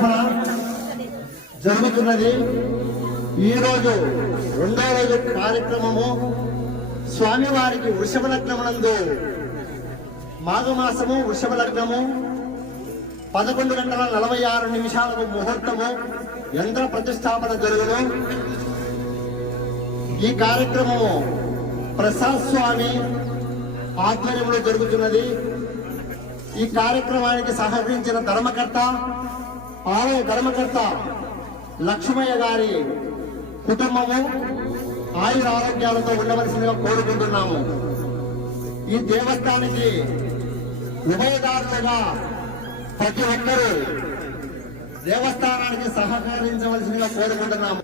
ధ్వజారోహణ జరుగుతున్నది. ఈరోజు రెండో రోజు కార్యక్రమము స్వామివారికి వృషభ లగ్నమునందు మాఘమాసము వృషభ లగ్నము 11:46 ముహూర్తము యంత్ర ప్రతిష్టాపన జరుగును. ఈ కార్యక్రమము ప్రసాద్ స్వామి ఆధ్వర్యంలో జరుగుతున్నది. ఈ కార్యక్రమానికి సహకరించిన ధర్మకర్త ఆలయ ధర్మకర్త లక్ష్మయ్య గారి కుటుంబము ఆయుర ఆరోగ్యాలతో ఉండవలసిందిగా కోరుకుంటున్నాము. ఈ దేవస్థానానికి ఉభయదారులుగా ప్రతి ఒక్కరూ దేవస్థానానికి సహకరించవలసిందిగా కోరుకుంటున్నాము.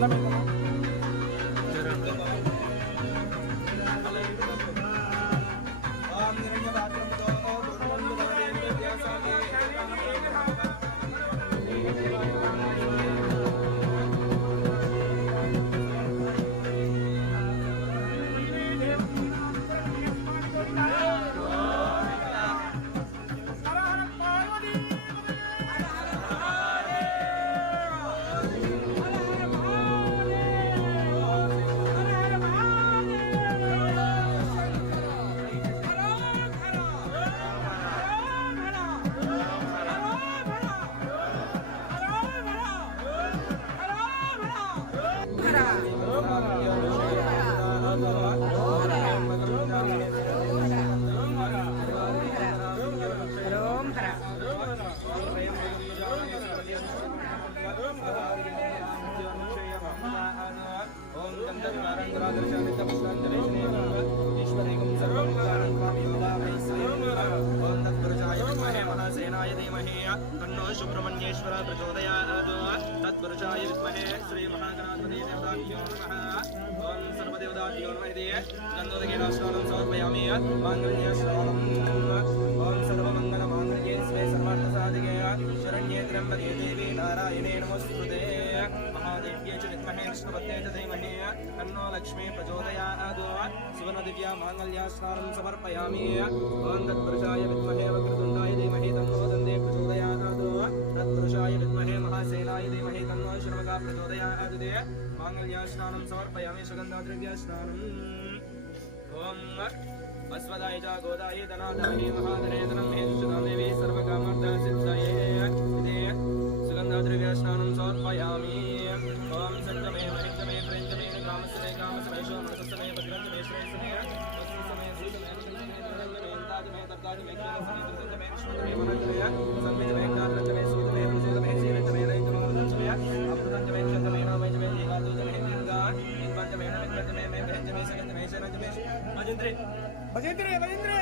Gracias. महासेनाय धीमहि तन्नो सुब्रह्मण्येश्वर प्रचोदयात् तत्पुरुषाय विद्महे श्री महागणाधिपति देवताभ्यो नमः ओम सर्वदेवताभ्यो नमः गन्धोदकेन स्नानं समर्पयामि माङ्गल्यस्नानम् ओम सर्वमङ्गलमाङ्गल्ये शिवे सर्वार्थसाधिके शरण्ये त्र्यम्बके देवी नारायणे नमोस्तुते महादेव्ये च विद्महे विष्णुपत्न्ये च धीमहि तन्नो लक्ष्मी प्रचोदयात् सुवर्णदिव्या माङ्गल्यस्नानं समर्पयामि ओम तत्पुरुषाय विद्महे वक्रतुण्डाय धीमहि तन्नो दन्ते प्रचोदयात् तत्पुरुषाय विद्महे महासेनाय धीमहि तन्नो श्रवका प्रचोदयात् माङ्गल्यस्नानं समर्पयामि सुगन्धद्रव्यस्नानम् ओम अस्वदाय च गोदाय धनादाय महाधने धनं हेतुषदां देवी सर्वकामार्थसिद्धये सुगन्धद्रव्यस्नानं समर्पयामि ओम सत्यमे महितमे प्रेतमे कामसमे कामसमे शोमनसमे भद्रन्तमे श्रेयसमे वस्तुसमे सूतमे नन्दमे ताजमे तर्काजमे ज्ञानसमे कृतमे विष्णुमे मनन्तमे संवितमे ज्ञानन्तमे सूतमे प्रचोदमे सीरतमे रैतमे वदन्तमे अप्रदन्तमे क्षन्तमे नवैतमे जीवादुतमे दीर्घा निपन्तमे नविन्तमे मे भेजमे सगन्तमे शरणतमे भजन्त्रे भजन्त्रे भजन्त्रे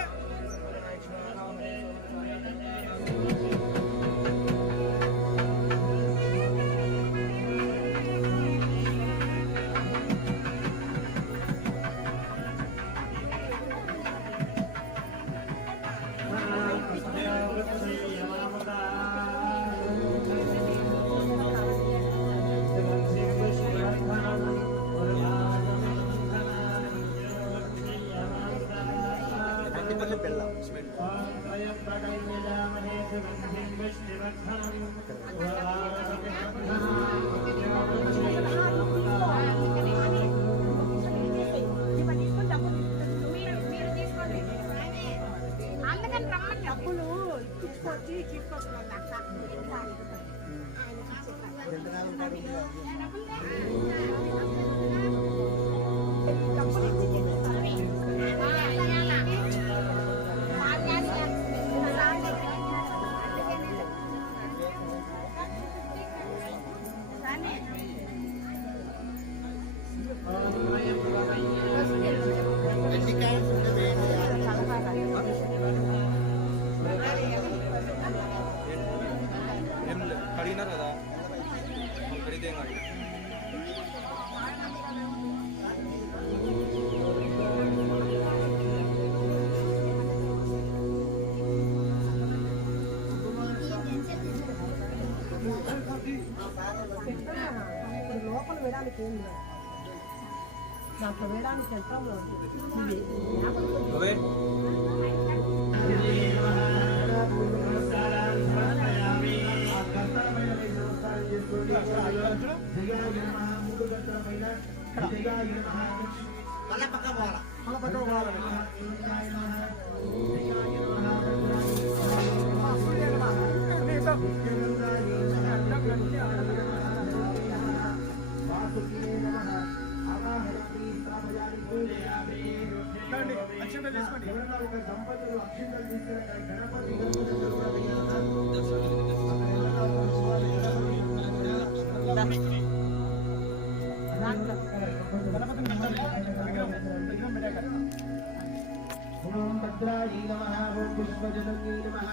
అందుకని రమ్మని డబ్బులు ఇచ్చుకొచ్చి తీసుకొచ్చుకోండి అక్క డబ్బులు ఇచ్చి అడిగినారు కదా అడిగితే ఏం అడిగి లోపల వేయడానికి ఏం లేదు దాంట్లో వేయడానికి సెంట్రంలో ఉంటుంది మళ్ళా పక్క పోవాలా దంపతులు అక్షింతలు తీసుకెళ్ళి గణపతి ఓం భద్రాయ నమః ఓం పుష్పజనకే నమః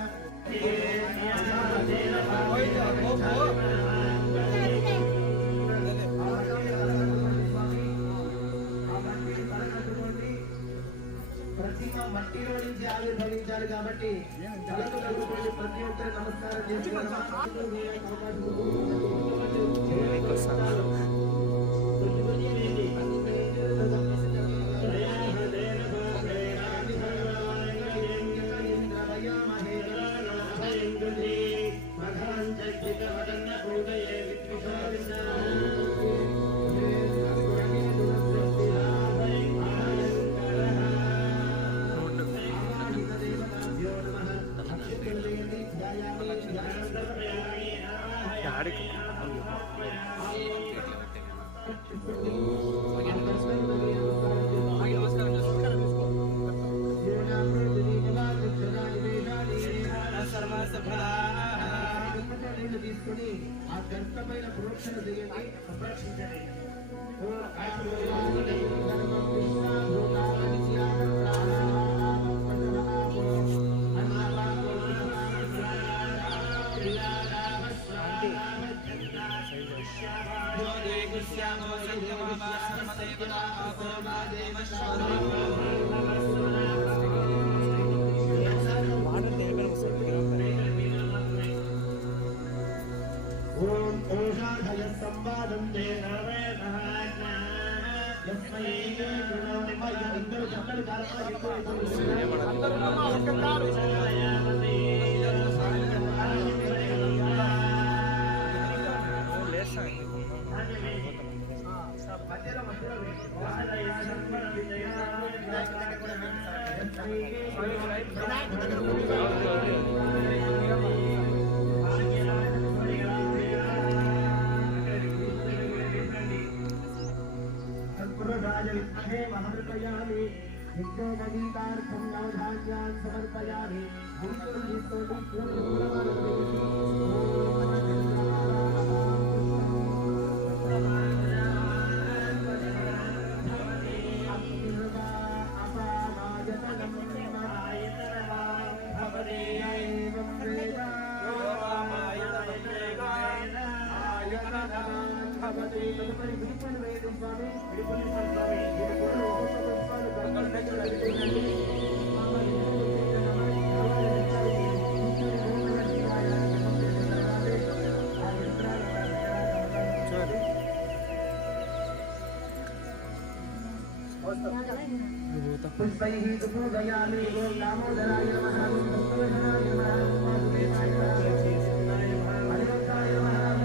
ప్రతిమ మట్టిలో నుంచి ఆవిర్భవించాలి కాబట్టి ప్రతి ఒక్కరు నమస్కారం చేసుకోవాలి. తీసుకొని ఆ గంటపైన ప్రోక్షణ చేయండి, సంరక్షించండి. ఓం ఓషాధయ సంవాదం తే సర్వేదః యస్మై గుణమయ ఇందరు జంటలు సమర్పయామి యజ్ఞోపవీతార్థం నవధాన్యాన్ సమర్పయామి పుష్పైః పూజయామి ఓం దామోదరాయ నమః ఓం కృష్ణాయ నమః ఓం దేవాయ నమః హరివంతాయ నమః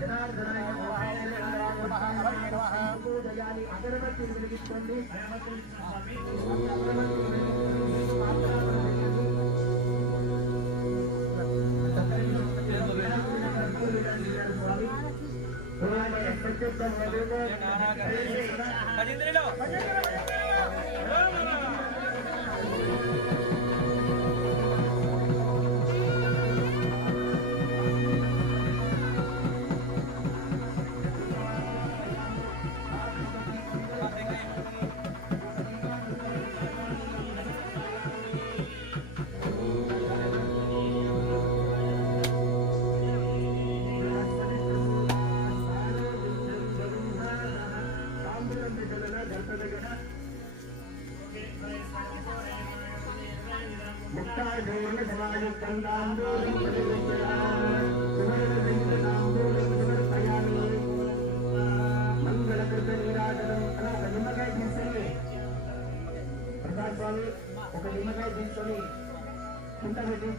జనార్దనాయ నమః పూజయామి అగరబత్తిని వెలిగించండి మంగళకృత నీరాజనం ఒక నిమ్మకాయ తీసుకొని ప్రసాద్ స్వామి ఒక నిమ్మకాయ తీసుకొని కుంట పెట్టి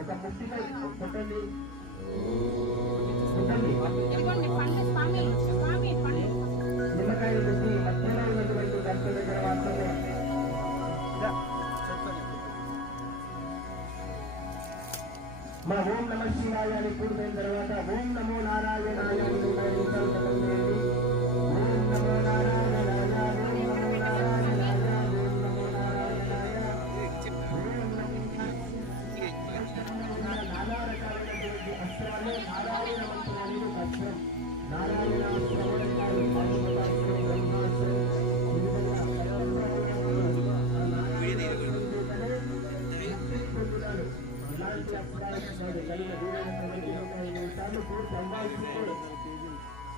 ఒక ముట్టికాయ కొట్టండి నిమ్మకాయలు పెట్టి మధ్యలో ఉన్నటువంటి గంట దగ్గర మాత్రమే మా ఓం నమ శివాయ అని పూర్తయిన తర్వాత ఓం నమో నారాయణాయ అని 30 నిమిషాలు జపం చేయండి. ఓం నమో నారాయణాయ ఓం నమో నారాయణాయ ఓం నమో నారాయణాయ నానా రకాలైనటువంటి అస్త్రాలు నారాయణ మంత్రం అనేది ఒక అస్త్రం. నారాయణ అస్త్రం అంటారు, పాశుపతాస్త్రం, బ్రహ్మాస్త్రం, ఇలాంటి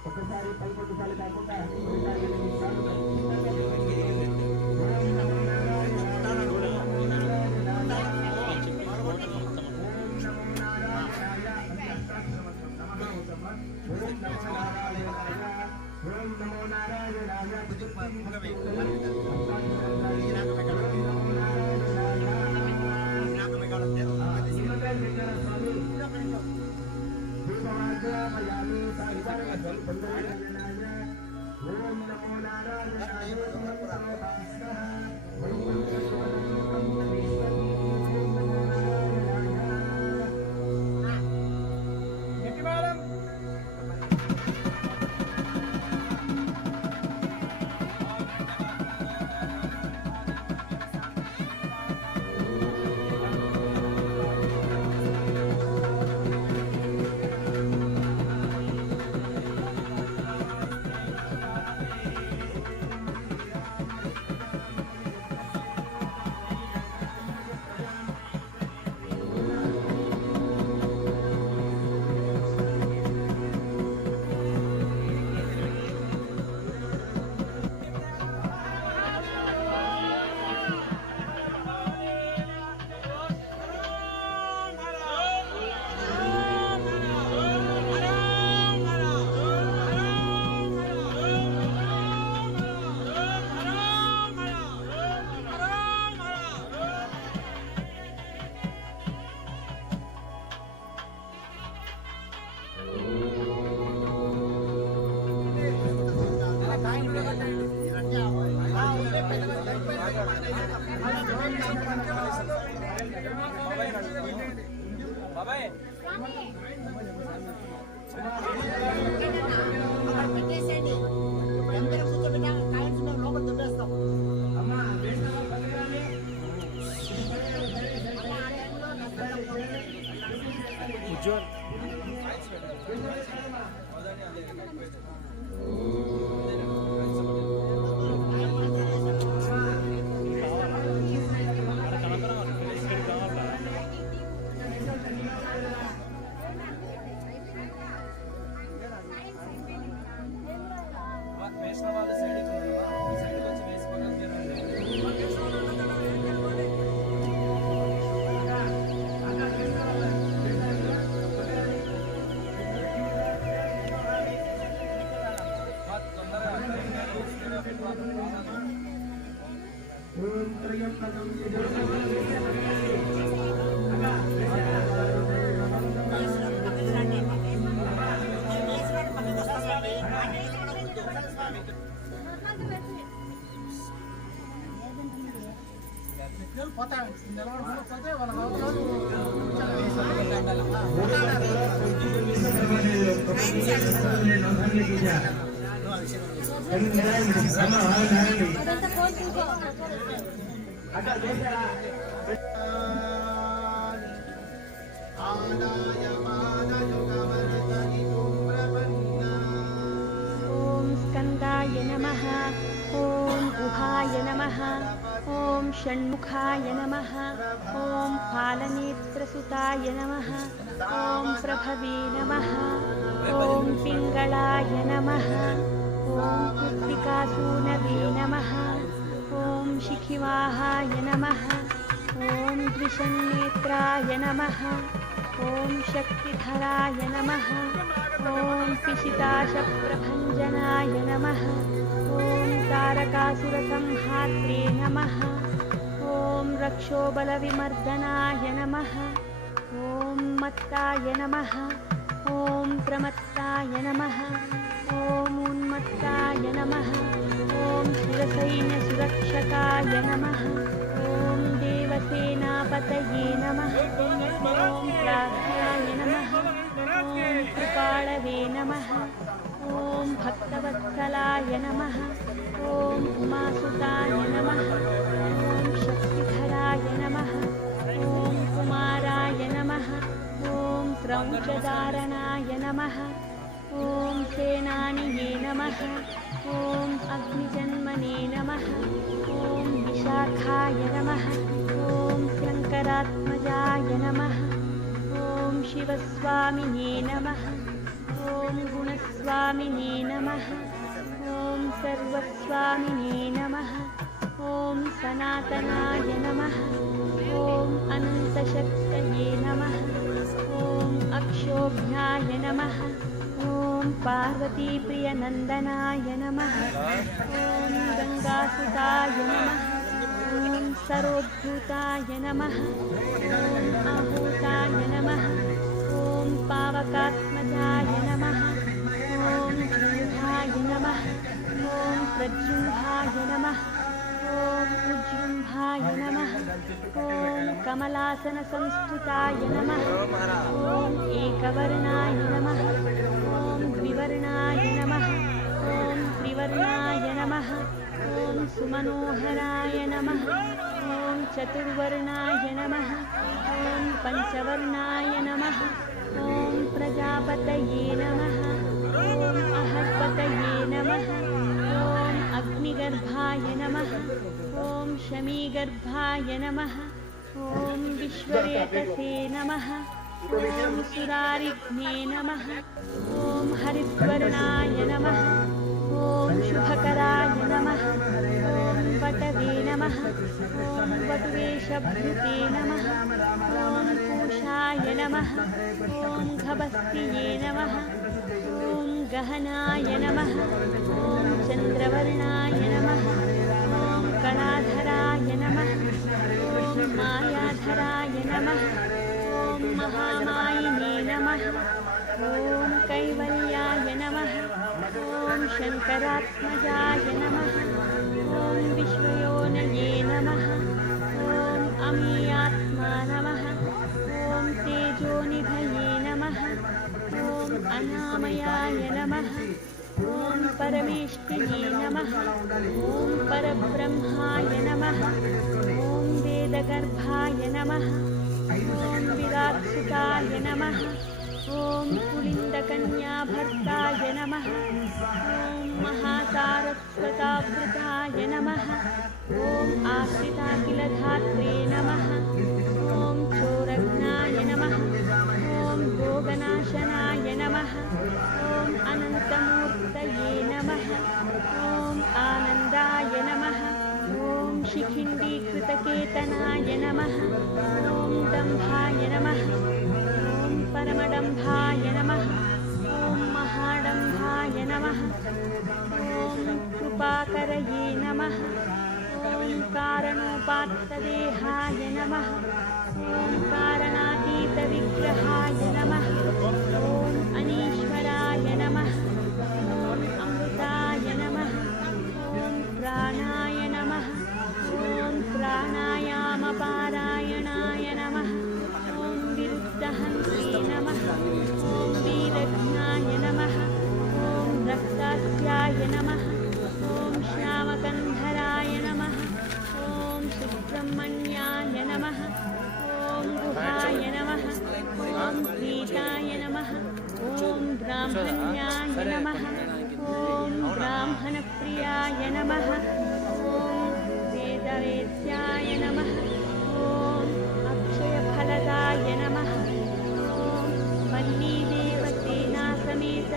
ఒకసారి 11 సార్లు కాకుండా ఒకసారి 8 సార్లు ఓం నమో నారాయణాయ భూపమార్గమయామి సాయిబారగం పందరాయణాయ ఓం నమో నారాయణాయ ఓం నమో బాబాయ్ అక్కడ పెట్టేసేయండి. ఎందరూ కూర్చోబెట్టా కాయన్స్ మేము లోపల దుబ్బేస్తాం. వేసిన వాళ్ళ సైడ్ సైడ్ కొంచెం వేసుకోవాలి. ఓం త్రయంబకం ఓం స్కందాయ నమః ఓం గుహాయ నమః ఓం షణ్ముఖాయ నమః ఓం పాలనేత్రసుతాయ నమః ఓం ప్రభవే నమః ఓం పింగళాయ నమః ఓం కృత్తికాసూనవే నమః ఓం శిఖివాహాయ నమః ఓం ద్విషన్నేత్రాయ నమః ఓం శక్తిధరాయ నమః ఓం పిశితాశప్రభంజనాయ నమః ఓం తారకాసురసంహాత్రే నమః ఓం రక్షోబలవిమర్దనాయ నమః ఓం మత్తాయ నమః ఓం ప్రమత్తాయ నమః ఓం ఉన్మత్తాయ నమః ఓం సురసైన్యసురక్షకాయ నమః ఓం దేవసేనాపతయే నమః ఓం ప్రాజ్ఞాయ నమః ఓం కృపాళవే నమః ఓం భక్తవత్సలాయ నమః ఓం ఉమాసుతాయ నమః ఓం శక్తిధరాయ నమః ఓం కుమారాయ నమః ఓం క్రౌంచదారణాయ నమః ఓం సేనానియే నమః ఓం అగ్నిజన్మనే నమః ఓం విశాఖాయ నమః ఓం శంకరాత్మజాయ నమః ఓం శివస్వామినే నమః ఓం గుణస్వామినే నమః ఓం సర్వస్వామినే నమః ఓం సనాతనాయ నమః ఓం అనంతశక్తయే నమః ఓం అక్షోభ్యాయ నమః ఓం పార్వతీప్రియనందనాయ నమః ఓం గంగాసుతాయ నమః ఓం సరోద్భూతాయ నమః ఓం ఆహూతాయ నమః ఓం పావకాత్మజాయ నమః ఓం జృంభాయ నమః ఓం ప్రజృంభాయ నమః ఓం ఉజృంభాయ నమః ఓం కమలాసన సంస్థితాయ నమః ఓం ఏకవర్ణాయ నమః ఓం ద్వివర్ణాయ నమః ఓం త్రివర్ణాయ నమః ఓం సుమనోహరాయ నమః ఓం చతుర్వర్ణాయ నమః ఓం పంచవర్ణాయ నమః ఓం ప్రజాపతయే నమః ఓం అహర్పతయే నమః ఓం అగ్నిగర్భాయ నమః ఓం శమీగర్భాయ నమః ఓం విశ్వరేతసే నమః ఓం సురారిఘ్నే నమః ఓం హరిద్వర్ణాయ నమః ఓం శుభకరాయ నమః ఓం వటవే నమః ఓం వటువేషభృతే నమః ఓం పూషాయ నమః ఓం గభస్తియే నమః ఓం గహనాయ నమః ఓం చంద్రవర్ణాయ నమః ఓం కళాధరాయ నమః ఓం మాయాధరాయ నమః ఓం మహామాయినే నమః ఓం కైవల్యాయ నమః ఓం శంకరాత్మజాయ నమః ఓం విశ్వయోనయే నమః अमीयात्मा नमः ॐ तेजोनिधये नमः ॐ अनामयाय नमः ॐ परमेष्टिने नमः ॐ परब्रह्माय नमः ॐ वेदगर्भाय नमः ॐ विरात्सुताय नमः ॐ कुलिन्दकन्याभर्ताय नमः ॐ महासारस्वतावृताय नमः ॐ आश्रिताखिलधात्रे नमः ॐ चोरघ्नाय नमः ॐ भोगनाशनाय नमः ॐ अनन्तमूर्तये नमः ॐ आनन्दाय नमः ॐ शिखिण्डीकृतकेतनाय नमः ॐ दम्भाय नमः ॐ परमडम्भाय नमः ॐ महाडम्भाय नमः ॐ कृपाकरये नमः ॐ कारणोपात्तदेहाय नमः ॐ कारणातीतविग्रहाय नमः ॐ अनीश्वराय नमः ॐ अमृताय नमः ॐ प्राणाय नमः ॐ प्राणायामपारायणाय नमः ॐ विरुद्धहन्त्रे नमः ॐ वीरघ्नाय नमः ॐ रक्तास्याय नमः ॐ श्यामकन्धराय नमः ॐ सुब्रह्मण्याय नमः ॐ गुहाय नमः ॐ प्रीताय नमः ॐ ब्राह्मण्याय नमः ॐ ब्राह्मणप्रियाय नमः ॐ वेदवेद्याय नमः ॐ अक्षयफलदाय नमः ॐ वल्लीदेवसेनासमेत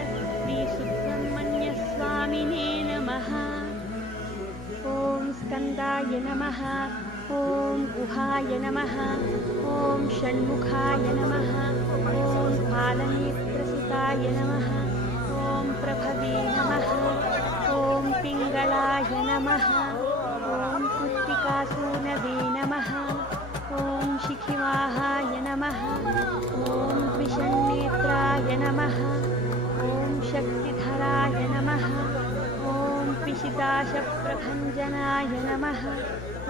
श्रीसुब्रह्मण्यस्वामिने नमः ॐ स्कन्दाय नमः ॐ गुहाय नमः ॐ षण्मुखाय नमः ॐ कालनेत्रसुताय नमः ॐ प्रभवे नमः ॐ पिङ्गलाय नमः ॐ कृत्तिकासूनवे नमः ॐ शिखिवाहाय नमः ॐ विषण्नेत्राय नमः ॐ शक्तिधराय नमः ॐ पिशिताशप्रभञ्जनाय नमः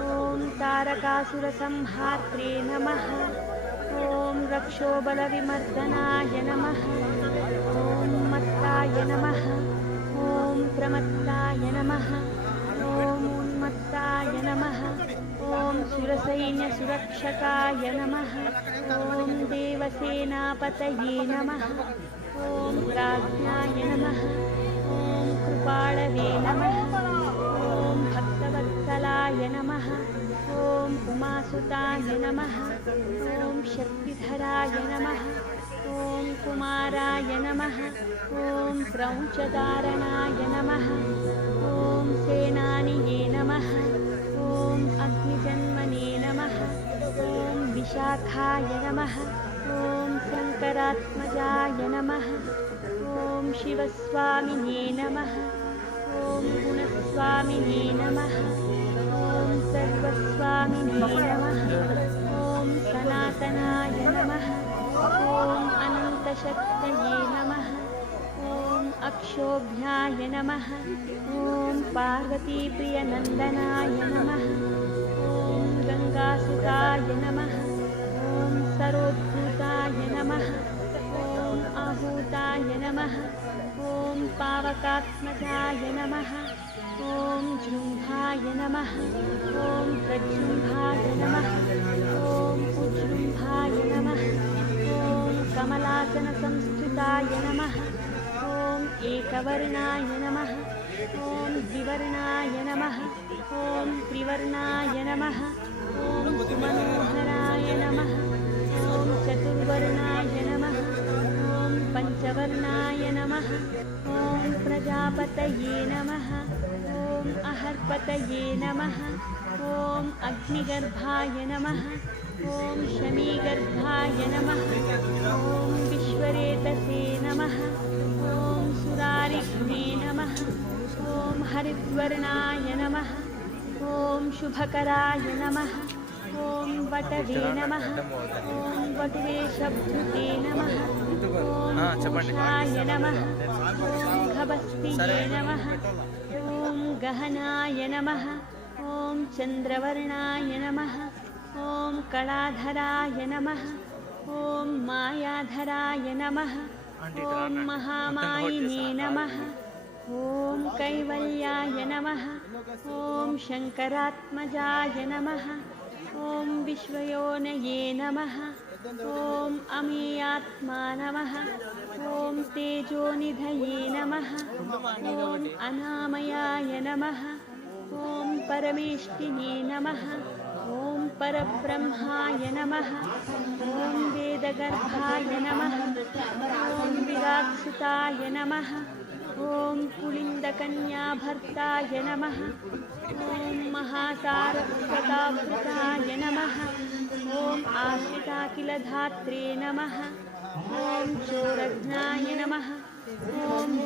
ॐ तारकासुरसंहात्रे नमः ॐ रक्षोबलविमर्दनाय नमः ॐ मत्ताय नमः ॐ प्रमत्ताय नमः ॐ उन्मत्ताय नमः ॐ सुरसैन्यसुरक्षकाय नमः ॐ देवसेनापतये नमः ॐ राज्ञाय नमः ॐ कृपाळवे नमः ॐ भक्तवत्सलाय नमः ॐ उमासुताय नमः ॐ शक्तिधराय नमः ॐ कुमाराय नमः ॐ क्रौञ्चधारणाय नमः ॐ सेनानिये नमः ॐ अग्निजन्मने नमः ॐ विशाखाय नमः ॐ शङ्करात्मजाय नमः ॐ शिवस्वामिने नमः ॐ गुणस्वामिने नमः ॐ सर्वस्वामिने नमः ॐ सनातनाय नमः ॐ अनन्तशक्तये नमः ॐ अक्षोभ्याय नमः ॐ पार्वतीप्रियनन्दनाय नमः ॐ गङ्गासुताय नमः ॐ सरोद्भूताय नमः ॐ आहूताय नमः ॐ पावकात्मजाय नमः ॐ जृम्भाय नमः ॐ प्रजृम्भाय नमः ॐ उज्जृम्भाय नमः ॐ कमलासनसंस्थिताय नमः ॐ एकवर्णाय नमः ॐ द्विवर्णाय नमः ॐ त्रिवर्णाय नमः ॐ सुमनोहराय नमः ॐ चतुर्वर्णाय नमः ॐ पञ्चवर्णाय नमः ॐ प्रजापतये नमः ॐ अहर्पतये नमः ॐ अग्निगर्भाय नमः ॐ शमीगर्भाय नमः ॐ विश्वरेतसे नमः ॐ सुरारिघ्ने नमः ॐ हरिद्वर्णाय नमः ॐ शुभकराय नमः ॐ वटवे नमः ॐ वटवेशभृते नमः ॐ कुशाय नमः ॐ घबस्तिये नमः ॐ गहनाय नमः ॐ चन्द्रवर्णाय नमः ॐ कलाधराय नमः ॐ मायाधराय नमः ॐ महामायिने नमः ॐ कैवल्याय नमः ॐ शङ्करात्मजाय नमः ॐ विश्वयोनये नमः ॐ अमेयात्मा नमः ॐ तेजोनिधये नमः ॐ अनामयाय नमः ॐ परमेष्टिने नमः ॐ परब्रह्माय नमः ॐ वेदगर्भाय नमः ॐ विरात्सुताय नमः ॐ पुलिन्दकन्याभर्ताय नमः ॐ महातारकप्रतावृताय नमः ॐ आश्रिताखिलधात्रे नमः ॐ चोरघ्नाय नमः ॐ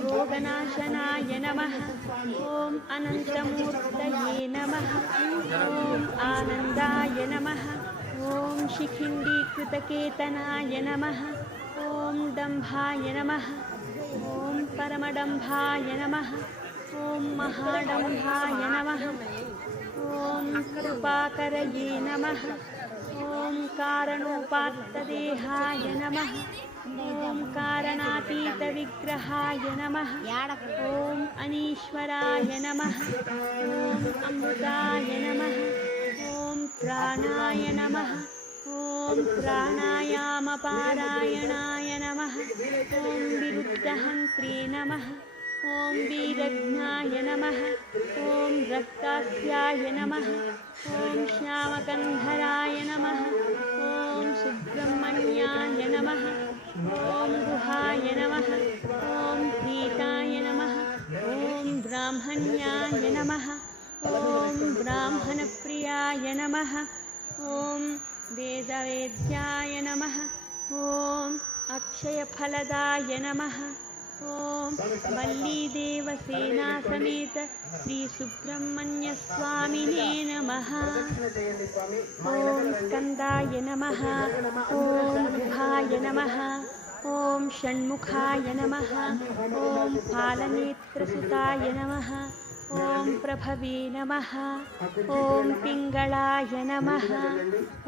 रोगनाशनाय नमः ॐ अनन्तमूर्तये नमः ॐ आनन्दाय नमः ॐ शिखिण्डीकृतकेतनाय नमः ॐ दम्भाय नमः ॐ परमडम्भाय नमः ॐ महाडम्भाय नमः ॐ कृपाकरये नमः ॐ कारणोपात्तदेहाय नमः ॐ कारणातीतविग्रहाय नमः ॐ अनीश्वराय नमः ॐ अमृताय नमः ॐ प्राणाय नमः ॐ प्राणायामपारायणाय नमः ॐ विरुद्धहन्त्रे नमः ॐ वीरघ्नाय नमः ॐ रक्तास्याय नमः ॐ श्यामकन्धराय नमः ॐ सुब्रह्मण्याय नमः ॐ गुहाय नमः ॐ प्रीताय नमः ॐ ब्राह्मण्याय नमः ॐ ब्राह्मणप्रियाय नमः ॐ वेदवेद्याय नमः ॐ अक्षयफलदाय नमः ॐ वल्लीदेवसेनासमेत श्रीसुब्रह्मण्यस्वामिने नमः ॐ स्कन्दाय नमः ॐ गुहाय नमः ॐ षण्मुखाय नमः ॐ फालनेत्रसुताय नमः ॐ प्रभवे नमः ॐ पिङ्गळाय नमः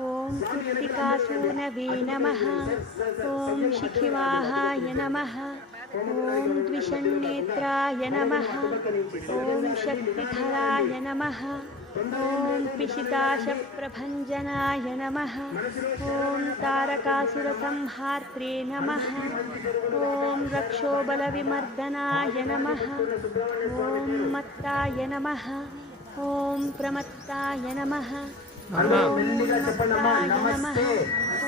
ॐ कृत्तिकासूनवे नमः ॐ शिखिवाहाय नमः ॐ द्विषण्नेत्राय नमः ॐ शक्तिधराय नमः ॐ पिशिताशप्रभञ्जनाय नमः ॐ तारकासुरसंहार्त्रे नमः ॐ रक्षोबलविमर्दनाय नमः ॐ मत्ताय नमः ॐ प्रमत्ताय नमः ॐ मत्ताय नमः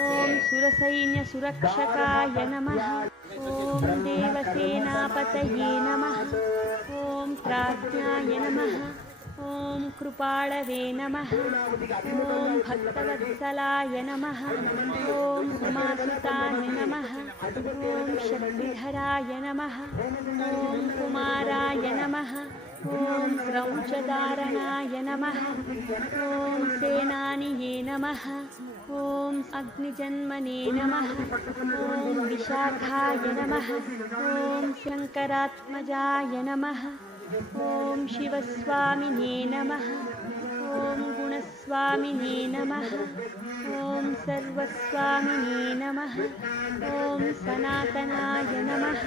ॐ सुरसैन्यसुरक्षकाय नमः ॐ देवसेनापतये नमः ॐ प्राज्ञाय नमः ॐ कृपाळवे नमः ॐ भक्तवत्सलाय नमः ॐ उमासुताय नमः ॐ शक्तिधराय नमः ॐ कुमाराय नमः ॐ क्रौञ्चधारणाय नमः ॐ सेनानिये नमः ॐ अग्निजन्मने नमः ॐ विशाखाय नमः ॐ शङ्करात्मजाय नमः ॐ शिवस्वामिने नमः ॐ गुणस्वामिने नमः ॐ सर्वस्वामिने नमः ॐ सनातनाय नमः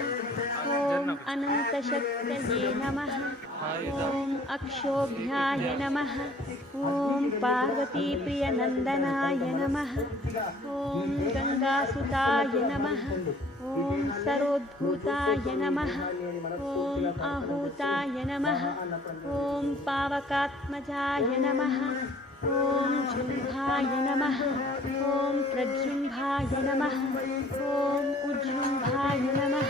ॐ अनन्तशक्तये नमः ॐ अक्षोभ्याय नमः ॐ पार्वतीप्रियनन्दनाय नमः ॐ गङ्गासुताय नमः ॐ सरोद्भूताय नमः ॐ आहूताय नमः ॐ पावकात्मजाय नमः ॐ जृम्भाय नमः ॐ प्रजृम्भाय नमः ॐ उज्जृम्भाय नमः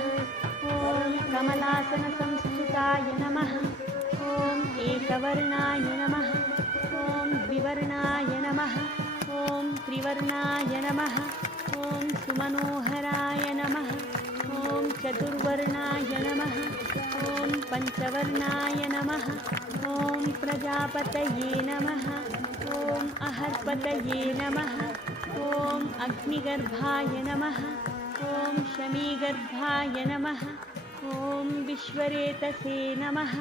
ॐ कमलासनसंस्तुताय नमः ॐ एकवर्णाय नमः ॐ द्विवर्णाय नमः ॐ त्रिवर्णाय नमः ॐ सुमनोहराय नमः ॐ चतुर्वर्णाय नमः ॐ पञ्चवर्णाय नमः ॐ प्रजापतये नमः ॐ अहर्पतये नमः ॐ अग्निगर्भाय नमः ॐ शमीगर्भाय नमः ॐ विश्वरेतसे नमः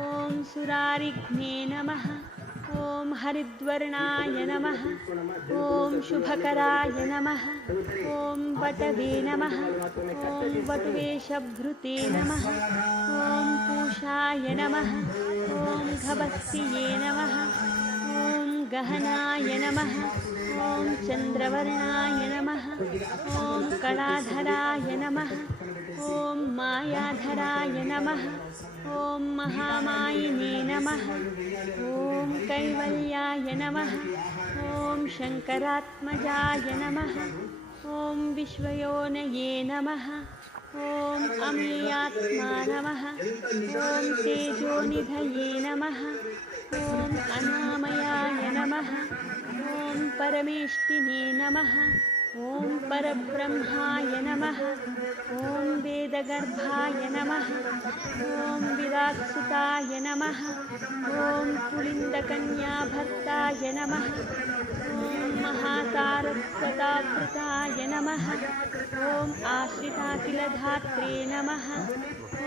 ॐ सुरारिघ्ने नमः ॐ हरिद्वर्णाय नमः ॐ शुभकराय नमः ॐ वटवे नमः ॐ वटुवेशभृते नमः ॐ पूषाय नमः ॐ घवस्तिये नमः ॐ गहनाय नमः ॐ चन्द्रवर्णाय नमः ॐ कलाधराय नमः ॐ मायाधराय नमः ॐ महामायिने नमः ॐ कैवल्याय नमः ॐ शङ्करात्मजाय नमः ॐ विश्वयोनये नमः ॐ अमेयात्मा नमः ॐ तेजोनिधये नमः ॐ अनामयाय नमः ॐ परमेष्टिने नमः ॐ परब्रह्माय नमः ॐ वेदगर्भाय नमः ॐ विरात्सुताय नमः ॐ पुलिन्दकन्याभर्ताय नमः ॐ महासारस्वतावृताय नमः ॐ आश्रिताखिलधात्रे नमः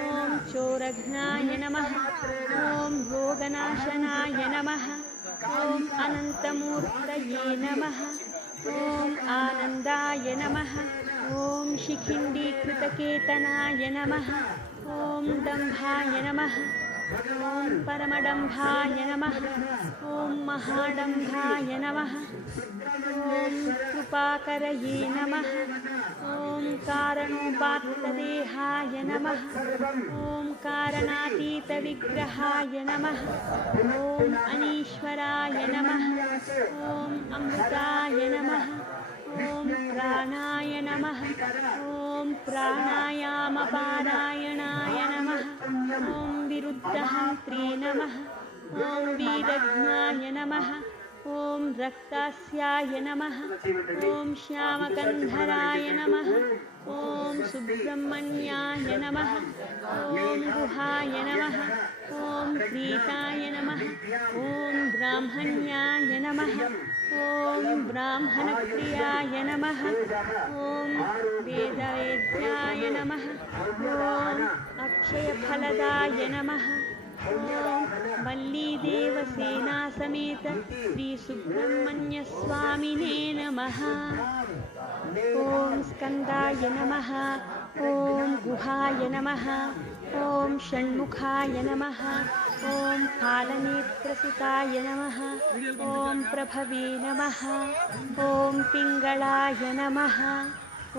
ॐ चोरघ्नाय नमः ॐ रोगनाशनाय नमः ॐ अनन्तमूर्तये नमः ॐ आनन्दाय नमः ॐ शिखिण्डीकृतकेतनाय नमः ॐ दम्भाय नमः ॐ परमडम्भाय नमः ॐ महाडम्भाय नमः ॐ कृपाकरये नमः ॐ कारणोपात्तदेहाय नमः ॐ कारणातीतविग्रहाय नमः ॐ अनीश्वराय नमः ॐ अमृताय नमः ॐ प्राणाय नमः ॐ प्राणायामपारायणाय नमः ॐ विरुद्धहन्त्रे नमः ॐ वीरज्ञाय नमः ॐ रक्तास्याय नमः ॐ श्यामकन्धराय नमः ॐ सुब्रह्मण्याय नमः ॐ गुहाय नमः ॐ प्रीताय नमः ॐ ब्राह्मण्याय नमः ॐ ब्राह्मणप्रियाय नमः ॐ वेदवेद्याय नमः ॐ अक्षयफलदाय नमः ॐ वल्लीदेवसेनासमेत श्रीसुब्रह्मण्यस्वामिने नमः ॐ स्कन्दाय नमः ॐ गुहाय नमः ॐ षण्मुखाय नमः ॐ कालनेत्रसुताय नमः ॐ प्रभवे नमः ॐ पिङ्गळाय नमः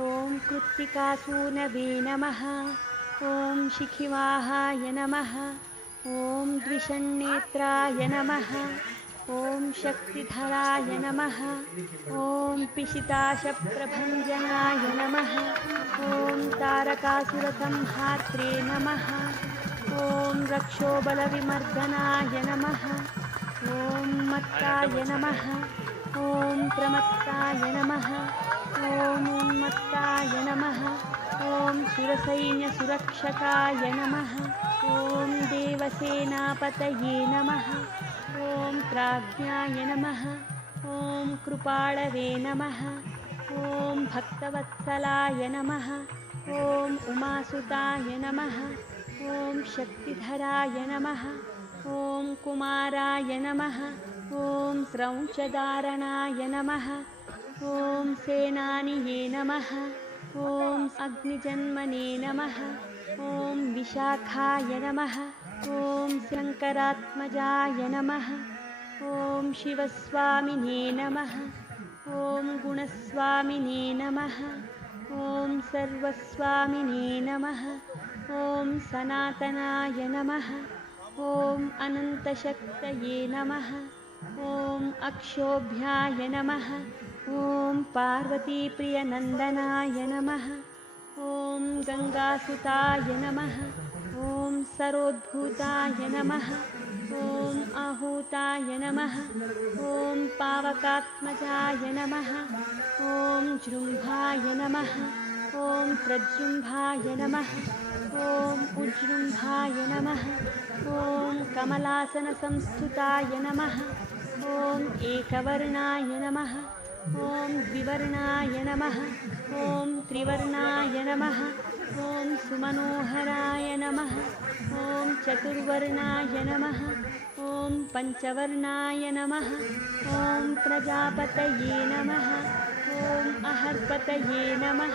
ॐ कृत्तिकासूनवे नमः ॐ शिखिवाहाय नमः ॐ द्विषण्नेत्राय नमः ॐ शक्तिधराय नमः ॐ पिशिताशप्रभञ्जनाय नमः ॐ तारकासुरसंहात्रे नमः ॐ रक्षोबलविमर्दनाय नमः ॐ मत्ताय नमः ॐ प्रमत्ताय नमः ॐ उन्मत्ताय नमः ॐ सुरसैन्यसुरक्षकाय नमः ॐ देवसेनापतये नमः ॐ प्राज्ञाय नमः ॐ कृपाळवे नमः ॐ भक्तवत्सलाय नमः ॐ उमासुताय नमः ॐ शक्तिधराय नमः ॐ कुमाराय नमः ॐ स्रौंचदारणाय नमः ॐ सेनानिये नमः ॐ अग्निजन्मने नमः ॐ विशाखाय नमः ॐ शङ्करात्मजाय नमः ॐ शिवस्वामिने नमः ॐ गुणस्वामिने नमः ॐ सर्वस्वामिने नमः ॐ सनातनाय नमः ॐ अनन्तशक्तये नमः ॐ अक्षोभ्याय नमः ॐ पार्वतीप्रियनन्दनाय नमः ॐ गङ्गासुताय नमः ॐ सरोद्भूताय नमः ॐ आहूताय नमः ॐ पावकात्मजाय नमः ॐ जृम्भाय नमः ॐ प्रजृम्भाय नमः ॐ उज्जृम्भाय नमः ॐ कमलासनसंस्तुताय नमः ॐ एकवर्णाय नमः ॐ द्विवर्णाय नमः ॐ त्रिवर्णाय नमः ॐ सुमनोहराय नमः ॐ चतुर्वर्णाय नमः ॐ पञ्चवर्णाय नमः ॐ प्रजापतये नमः ॐ अहर्पतये नमः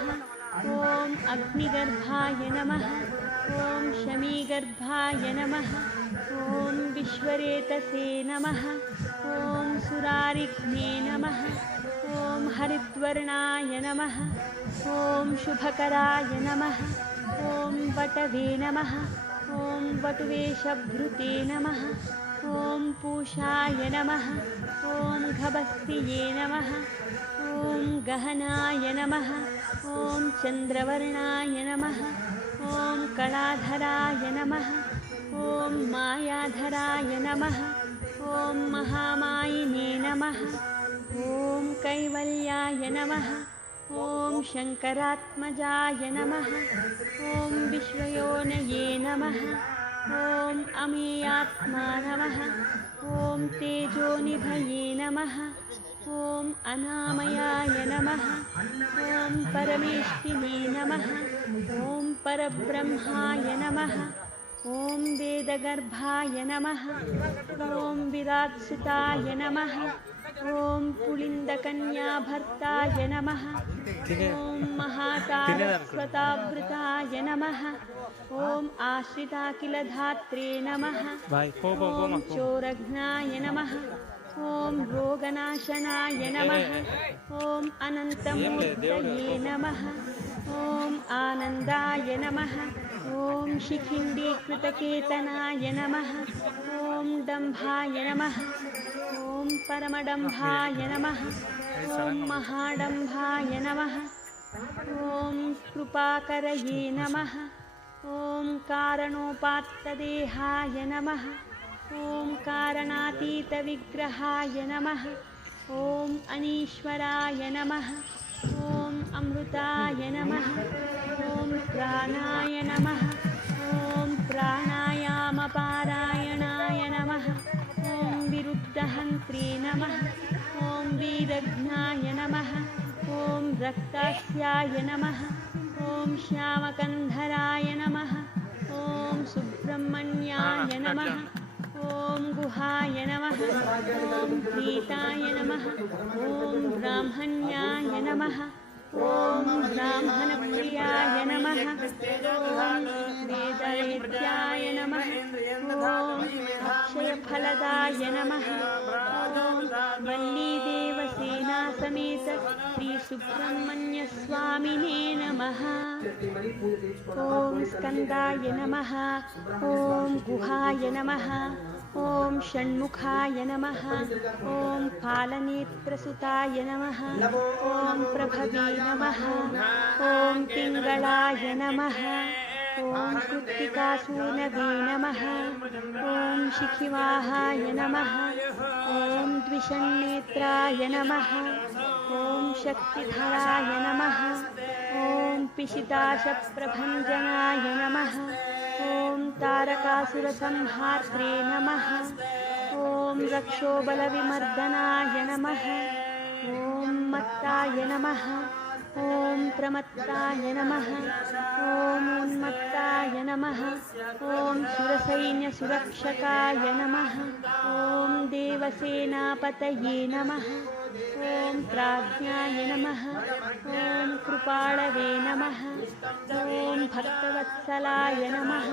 ॐ अग्निगर्भाय नमः ॐ शमीगर्भाय नमः ॐ विश्वरेतसे नमः ॐ सुरारिघ्ने नमः ॐ हरिद्वर्णाय नमः ॐ शुभकराय नमः ॐ वटवे नमः ॐ वटुवेशभृते नमः ॐ पूषाय नमः ॐ घबस्तिये नमः ॐ गहनाय नमः ॐ चन्द्रवर्णाय नमः ॐ कलाधराय नमः ॐ मायाधराय नमः ॐ महामायिने नमः ॐ कैवल्याय नमः ॐ शङ्करात्मजाय नमः ॐ विश्वयोनये नमः ॐ अमेयात्मा नमः ॐ तेजोनिधये नमः ॐ अनामयाय नमः ॐ परमेष्टिने नमः ॐ परब्रह्माय नमः ॐ वेदगर्भाय नमः ॐ विरात्सुताय नमः ॐ पुलिन्दकन्याभर्ताय नमः ॐ महातारस्वतावृताय नमः ॐ आश्रिताखिलधात्रे नमः ॐ चोरघ्नाय नमः ॐ रोगनाशनाय नमः ॐ अनन्तमूर्तये नमः ॐ आनन्दाय नमः ॐ शिखिण्डीकृतकेतनाय नमः ॐ डम्भाय नमः ॐ परमडम्भाय नमः ॐ महाडम्भाय नमः ॐ कृपाकरये नमः ॐ कारणोपात्तदेहाय नमः ॐ कारणातीतविग्रहाय नमः ॐ अनीश्वराय नमः ॐ अमृताय नमः ॐ प्राणाय नमः ॐ प्राणायामपारायणाय नमः ॐ विरुद्धहन्त्रे नमः ॐ वीरघ्नाय नमः ॐ रक्तास्याय नमः ॐ श्यामकन्धराय नमः ॐ सुब्रह्मण्याय नमः ॐ गुहाय नमः ॐ प्रीताय नमः ॐ ब्राह्मण्याय नमः ॐ ब्राह्मणप्रियाय नमः ॐ वेदवेद्याय नमः ॐ अक्षयफलदाय नमः ॐ वल्लीदेवसेनासमेत श्रीसुब्रह्मण्यस्वामिने नमः ॐ स्कन्दाय नमः ॐ गुहाय नमः ॐ षण्मुखाय नमः ॐ फालनेत्रसुताय नमः ॐ प्रभवे नमः ॐ पिङ्गळाय नमः ॐ कृत्तिकासूनवे नमः ॐ शिखिवाहाय नमः ॐ द्विषण्नेत्राय नमः ॐ शक्तिधराय नमः ॐ पिशिताशप्रभञ्जनाय नमः ॐ तारकासुरसंहात्रे नमः ॐ रक्षोबलविमर्दनाय नमः ॐ मत्ताय नमः ॐ प्रमत्ताय नमः ॐ उन्मत्ताय नमः ॐ सुरसैन्यसुरक्षकाय नमः ॐ देवसेनापतये नमः ॐ प्राज्ञाय नमः ॐ कृपाळवे नमः ॐ भक्तवत्सलाय नमः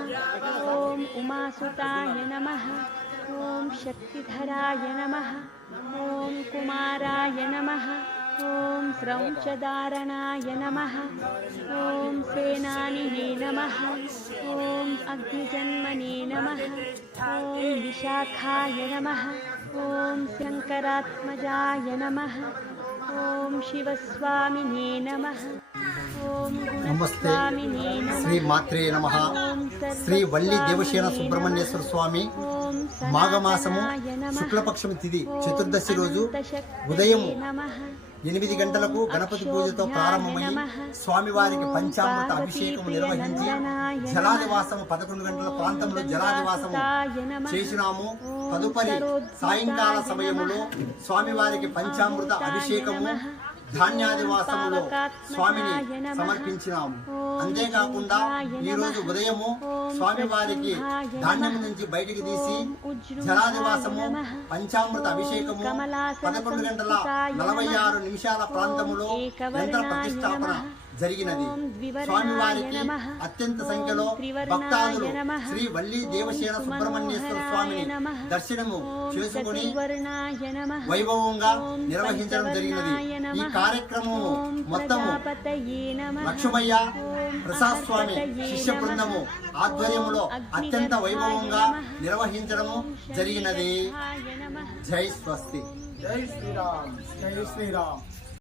ॐ उमासुताय नमः ॐ शक्तिधराय नमः ॐ कुमाराय नमः ॐ स्रंशधारणाय नमः ॐ सेनानिने नमः ॐ अग्निजन्मने नमः ॐ विशाखाय नमः ॐ शङ्करात्मजाय नमः ॐ शिवस्वामिने नमः ॐ नमस्ते गुणस्वामिने नमः శ్రీ మాత్రే నమః శ్రీ వల్లి దేవసేన సుబ్రహ్మణ్యేశ్వర స్వామి మాఘమాసము శుక్లపక్షమి తిథి చతుర్దశి రోజు ఉదయం 8 గంటలకు గణపతి పూజతో ప్రారంభమై స్వామివారికి పంచామృత అభిషేకము నిర్వహించి జలాదివాసము 11 గంటల ప్రాంతంలో జలాదివాసము చేసినాము. తదుపరి సాయంకాల సమయములో స్వామివారికి పంచామృత అభిషేకము ధాన్యాదివాసములో స్వామిని సమర్పించినాము. అంతేకాకుండా ఈ రోజు ఉదయము స్వామివారికి ధాన్యం నుంచి బయటికి తీసి జలాదివాసము, పంచామృత అభిషేకము 11:46 ప్రాంతములో యంత్ర ప్రతిష్టాపన జరిగినది. స్వామివారికి అత్యంత సంఖ్యలో భక్తాదులు శ్రీ వల్లి దేవసేన సుబ్రహ్మణ్యేశ్వర స్వామిని దర్శనము చేసుకుని వైభవంగా నిర్వహించడం జరిగినది. ఈ కార్యక్రమము మొత్తము లక్ష్మయ్య ప్రసాద్ స్వామి శిష్య బృందము ఆధ్వర్యములో అత్యంత వైభవంగా నిర్వహించడము జరిగినది. జై స్వస్తి. జై శ్రీరామ్. జై శ్రీరామ్.